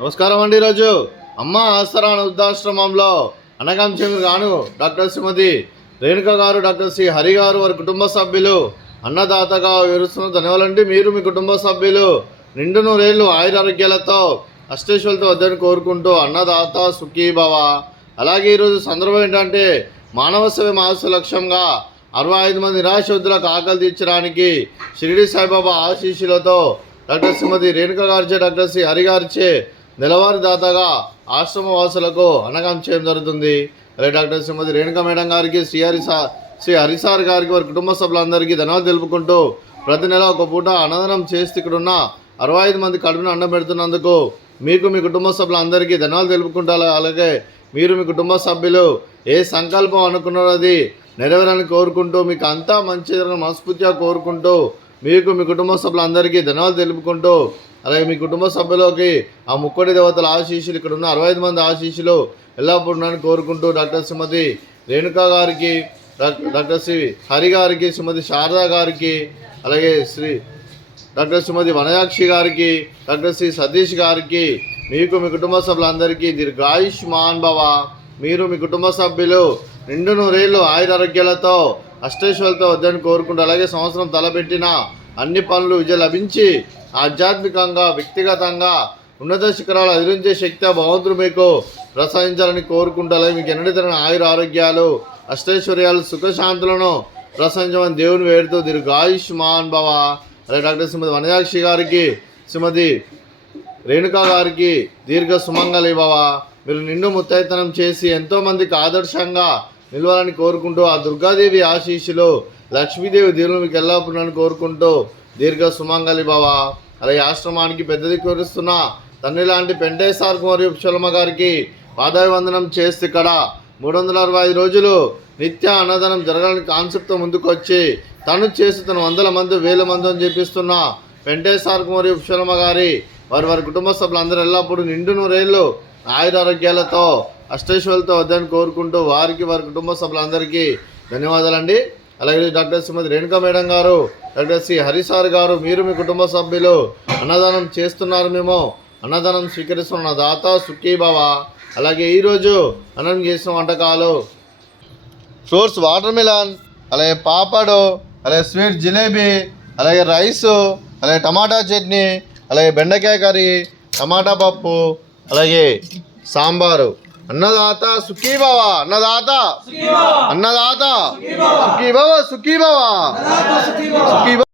నమస్కారం అండి. ఈరోజు అమ్మ ఆసరా వృద్ధాశ్రమంలో అనగాంచెంగురు గాను డాక్టర్ శ్రీమతి రేణుక గారు, డాక్టర్ సి హరి గారు, వారి కుటుంబ సభ్యులు అన్నదాతగా వివరిస్తున్న ధన్యవాదాలండి. మీరు మీ కుటుంబ సభ్యులు నిండు నూరేళ్ళు ఆయురారోగ్యాలతో అష్టేశ్వరులతో వద్దని కోరుకుంటూ అన్నదాత సుఖీభవ. అలాగే ఈరోజు సందర్భం ఏంటంటే మానవ సేవ మానవ లక్ష్యంగా 65 మంది నిరాశోద్ధులకు ఆకలి తీర్చడానికి షిరిడి సాయిబాబా ఆశీస్సులతో డాక్టర్ శ్రీమతి రేణుక గారిచే, డాక్టర్ సి హరి గారిచే నెలవారీ దాతగా ఆశ్రమ వాసులకు అన్నదానం చేయడం జరుగుతుంది. అలాగే డాక్టర్ శ్రీమతి రేణుక మేడం గారికి, శ్రీ హరిసార్ గారికి, వారి కుటుంబ సభ్యులందరికీ ధన్యవాదాలు తెలుపుకుంటూ ప్రతి నెల ఒక పూట అన్నదానం చేస్తూ ఇక్కడ ఉన్న 65 మంది కడుపును అన్నం పెడుతున్నందుకు మీకు మీ కుటుంబ సభ్యులందరికీ ధన్యవాదాలు తెలుపుకుంటారు. అలాగే మీరు మీ కుటుంబ సభ్యులు ఏ సంకల్పం అనుకున్నారో అది నెరవేరాలని కోరుకుంటూ మీకు అంతా మంచి మనస్ఫూర్తిగా కోరుకుంటూ మీకు మీ కుటుంబ సభ్యులందరికీ ధన్యవాదాలు తెలుపుకుంటూ అలాగే మీ కుటుంబ సభ్యులకి ఆ ముక్కోటి దేవతల ఆశీస్సులు, ఇక్కడ ఉన్న 65 మంది ఆశీస్సులు ఎల్లప్పుడూ ఉన్నాయని కోరుకుంటూ డాక్టర్ శ్రీమతి రేణుక గారికి, డాక్టర్ శ్రీ హరి గారికి, శ్రీమతి శారదా గారికి, అలాగే డాక్టర్ శ్రీమతి వనయాక్షి గారికి, డాక్టర్ శ్రీ సతీష్ గారికి, మీకు మీ కుటుంబ సభ్యులందరికీ దీర్ఘాయుష్మాన్ భవ. మీరు మీ కుటుంబ సభ్యులు నిండు నూరేళ్ళు ఆయురారోగ్యాలతో అష్టేశ్వరులతో వద్దని కోరుకుంటూ అలాగే సంవత్సరం తలపెట్టిన అన్ని పనులు విజయం లభించి ఆధ్యాత్మికంగా వ్యక్తిగతంగా ఉన్నత శిఖరాలు అధిరించే శక్తి భగవంతుడు మీకు ప్రసాదించాలని కోరుకుంటూ అలాగే మీకు ఎన్నడూ తగిన ఆయుర ఆరోగ్యాలు అష్టైశ్వర్యాలు సుఖశాంతులను ప్రసాదించమని దేవుని వేడుతూ దీర్ఘాయుష్మాన్ భవ. అలాగే డాక్టర్ శ్రీమతి వనయాక్షి గారికి, శ్రీమతి రేణుకా గారికి దీర్ఘ సుమంగళి భవ. మీరు నిండు ముత్తైతనం చేసి ఎంతోమందికి ఆదర్శంగా నిలవాలని కోరుకుంటూ ఆ దుర్గాదేవి ఆశీస్సులు, లక్ష్మీదేవి దేవుని మీకు ఎల్లప్పుడూ కోరుకుంటూ దీర్ఘ సుమంగళి భవ. అలాగే ఆశ్రమానికి పెద్దది కోరుస్తున్న తండ్రి లాంటి పెంటేశ్వర కుమారి ఉపశలమ గారికి పాదాభివందనం చేస్తే ఇక్కడ 365 రోజులు నిత్య అన్నదానం జరగాలని కాన్సెప్ట్తో ముందుకు వచ్చి తను చేస్తున్న 100 మంది 1000 మంది అని చెప్పిస్తున్న పెంటేశ్వర కుమారి ఉపశలమ గారి వారి కుటుంబ సభ్యులందరూ ఎల్లప్పుడూ నిండు నూరేళ్ళు ఆయురారోగ్యాలతో అష్టైశ్వర్యాలతో వద్దని కోరుకుంటూ వారికి వారి కుటుంబ సభ్యులందరికీ ధన్యవాదాలండి. అలాగే డాక్టర్ శ్రీమతి రేణుక మేడం గారు, డాక్టర్ సి హరిసార్ గారు, మీరు మీ కుటుంబ సభ్యులు అన్నదానం చేస్తున్నారు, మేము అన్నదానం స్వీకరిస్తున్న దాత సుఖీభవ. అలాగే ఈరోజు అన్నం చేసిన వంటకాలు ఫ్రూట్స్ వాటర్ మిలన్, అలాగే పాపడు, అలాగే స్వీట్ జిలేబీ, అలాగే రైసు, అలాగే టమాటా చట్నీ, అలాగే బెండకాయ కర్రీ, టమాటా పప్పు, అలాగే సాంబారు. అన్నదాత సుఖీభవ, అన్నదాత సుఖీభవ, సుఖీభవ, సుఖీభవ.